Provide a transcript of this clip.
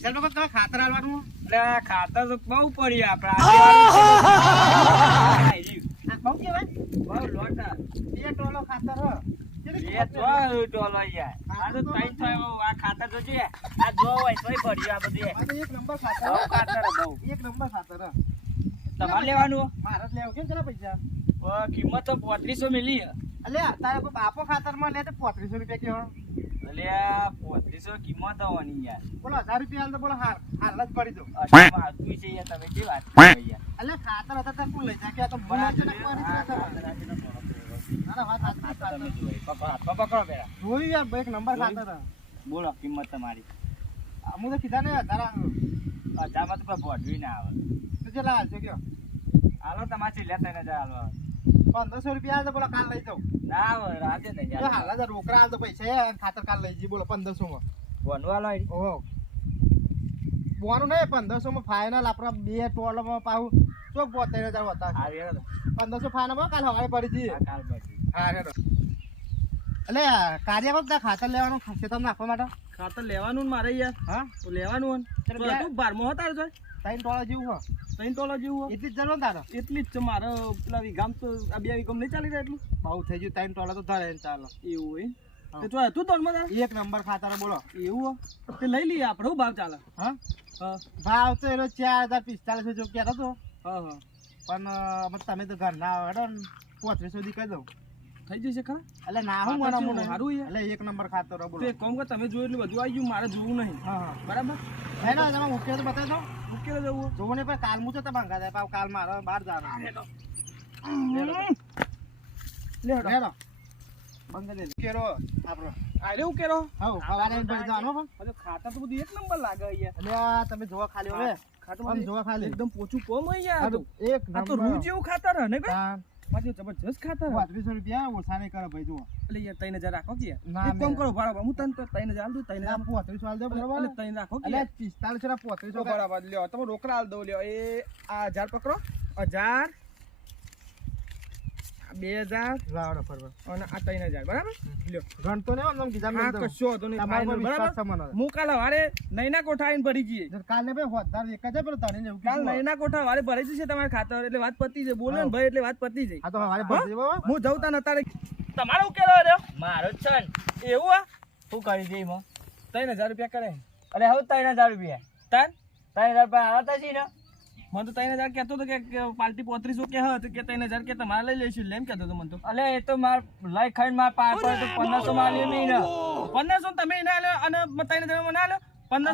વિશાલ વખત તમે ખાતર આલવાનું એટલે ખાતર તો બહુ પડી આપડે બહુ કેવાય બહુ લોટા 2 ટોલો ખાતર હ ટોલો યાર આ તો તઈ થયો આ ખાતર તો છે આ જો હોય તોય પડ્યું આ બધું આ તો 1 નંબર ખાતર બહુ ખાતર બહુ 1 નંબર ખાતર હ તમારે લેવાનું મારે જ લેવું કેમ કેટલા પૈસા કિંમત તો 3500 મિલી અલ્યા તારે કોઈ બાપો ખાતર માં લે તો 3500 રૂપિયા કેવો અલ્યા 3500 કિંમત આવવાની યાર બોલો 1000 રૂપિયા હાલ તો બોલો હાલ જ પડી દો મારતું છે યાર તમે કેવી વાત કરો યાર અલ્યા ખાતર હતા તાર કોણ લઈ જાય કે આ તો બોલા છે ને કોની ખાતર અરે વાત સાચી પકડો પેલા જોઈ યાર એક નંબર ખાતર હ બોલો કિંમત તમારી અમુ તો કીધા ને તારા હજારમાં તો કોઈ ભોડવી ના આવે તો ચલા હાલ છે કયો હાલો તમારે છેલ્લા 3000 હાલો 1500 રૂપિયા હાલ તો બોલો કાલ લઈ જાઉં ના આવે રાજે નહીં તો હાલ જ રોકડા હાલ તો પૈસા ખાતર કાલ લઈ જઈ બોલો 1500 માં ભોનવા હાલો ઓહો બોનું નહીં 1500 માં ફાઇનલ આપણા 2 ટોલમાં પાહું ચોક 75000 હતા આ રેડો 1500 ફાઇનલ માં કાલ હવારે પડી જઈએ કાલ પછી હા રેડો એટલે કાર્ય વખત ખાતર લેવાનું ખેતર નાખવા માટે ખાતર લેવાનું ને મારે યાર હા તો લેવાનું ને તું બારમો હતા જો 3 ટોળા જેવું હો 3 ટોલો જેવું એટલી જ જરૂર તારે એટલી જ છે મારે પેલા વીઘામ તો આ 2 વીઘામ નહીં ચાલી જાય એટલું બહુ થઈ ગયું 3 ટોળા તો ધરે ચાલો એવું હોય તે તો તું તોડમાં તારે 1 નંબર ખાતર બોલો એવું તે લઈ લઈએ આપણે શું ભાવ ચાલે હા હા ભાવ તો એનો 4045 જો કહેતો હતો હા હા પણ તમે તો ઘર ના હેડો 3500 સુધી કહી દઉં થઈ જશે ખરા એટલે ના હું મને સારું યાર એટલે 1 નંબર ખાતર બોલો તે કોમ કે તમે જોયું એટલું બધું આવી ગયું મારે જોવું નહીં હા હા બરાબર હેડો તમે મૂકે તો બતાવી દો મૂકી જવું જોવો ને પણ કાલ હું તો ભંગા જાય પાવ કાલ મારે બહાર જવાનું હેડો બંધ દે કેરો આપણો આ લેવું કેરો હા હવારે પડી જવાનો પણ અરે ખાતર તો બધું એક નંબર લાગે યાર એટલે આ તમે જોવા ખાલી હવે ખાતર આમ જોવા ખાલી એકદમ પોચું કોમ હોય યાર આ તો. એક આ તો રૂ જેવું ખાતર હે ને કે પાછું જબરજસ્ત ખાતર હે. 3500 રૂપિયા ઓછા નહીં કરે ભાઈ જુઓ એટલે યાર 3000 રાખો કે ના, એક કામ મેં- કરો ભાડા હું તને 3000 આલ દઉં 3000 આ 3500 આલ દે બરાબર એટલે 3000 રાખો કે એટલે 45 ના 3500 બરાબર લ્યો તમે રોકડા આલ દઉં લ્યો એ આ 1000 પકડો 1000 2000 લાવડો ફરવા અને આ 3000 બરાબર લ્યો ગણતો ને આમ કીધા હા મેં કશો હતો નહીં તમારો final, વિશ્વાસ બરાબર છે મને હું કાલ વારે નૈના કોઠા આવીને ભરી જઈએ કાલે ભાઈ હોદ્દાર એક જ પેલો તને એવું કાલ કીધું નૈના કોઠા વારે ભરી જશે તમારે ખાતર એટલે વાત પતી જાય બોલે ને ભાઈ એટલે વાત પતી જાય આ તો હવારે ભરતી બાબા હું જઉં તા નતારે તમારો ઉકેલો રહ્યો મારો જ છે ને એવું આ શું કરી દે એમાં 3000 રૂપિયા કરે અરે હવે 3000 રૂપિયા તાર 3000 રૂપિયા આવતા છે ને મને તો 3000 કહેતો હતો કે પાર્ટી 3500 કે હતો કે 3000 કે તમારે લઈ લઈશું લેમ કહેતો હતો મને તો અલે એ તો માર લઈ ખાઈને માર પાર તો 1500 માં આલ્યો નહીં ને 1500 તમે એને આલ્યો અને 3000 મને આલ્યો 1500